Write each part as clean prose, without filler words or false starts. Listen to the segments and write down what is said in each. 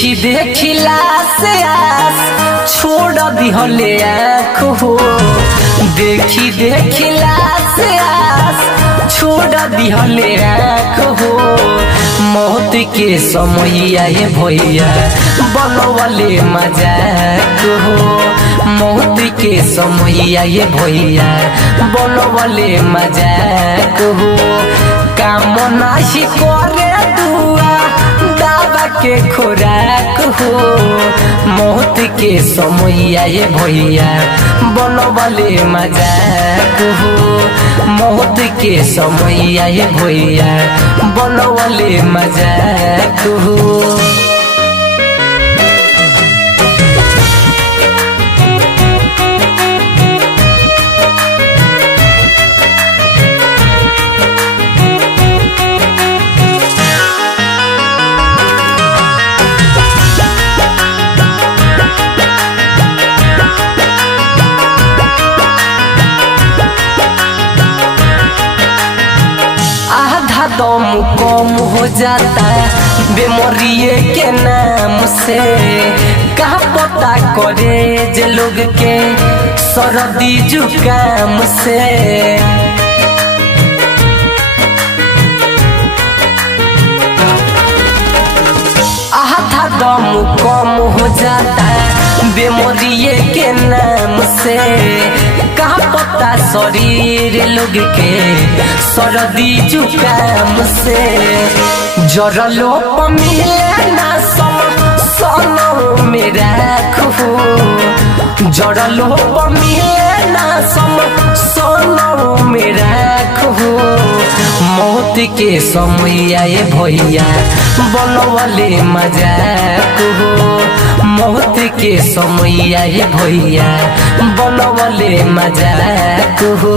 देखी देखिला से आस छोड़ दिहले आँख हो। देखी देखिला से आस छोड़ दिहले आँख हो। मौत के समय आए भैया बनवले मजाक हो। मौत के समय आए भैया बनवले मजाक हो। काम नाही करे दुआ दावा के खुराक हो। मौत के समय आए भैया बनवले मजाक हो। मौत के समय आए भैया बनवले मजाक हो। दम कम हो जाता बीमारिये के नाम से। कहाँ पता करे जे लोग के सर्दी जुकाम से। आधा दम कम हो जाता बीमारिये के नाम से। कहाँ पता शरीर लोग के सर्दी जुकाम से। जरलो मिले ना सनो मेरा खो। जरलो मिले ना सनो मेरा खो। मौत के समय आए भैया बनवले मजाक हो। मौत के समय आए भैया बनवले मजाक हो।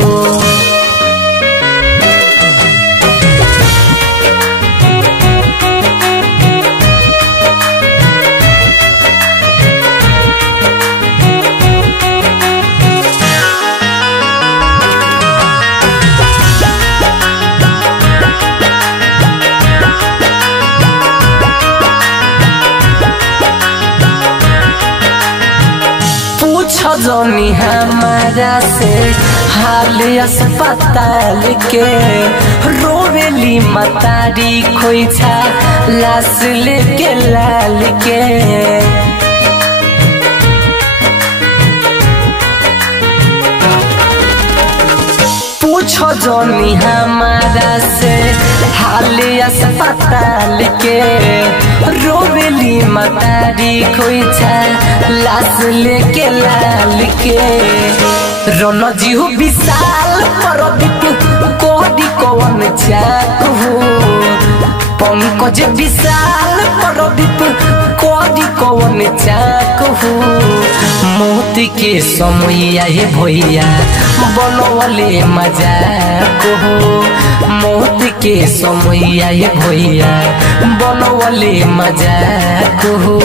जनी हमारा से हाल अस्पताल के। रोवेली मतारी खोइछा लाश लेके लाल के। पूछो जनी हमारा से हाल अस्पताल के। रोवेली मतारी खोइछा लाश लेके लाल के। रणजीव विशाल परदीप कोडी कौन चाक हो। पंकज विशाल परदीप कोडी कौन चाक हो। मौत के समय आए भैया बनवले मजाक हो। मौत के समय आए भैया बनवले मजाक हो।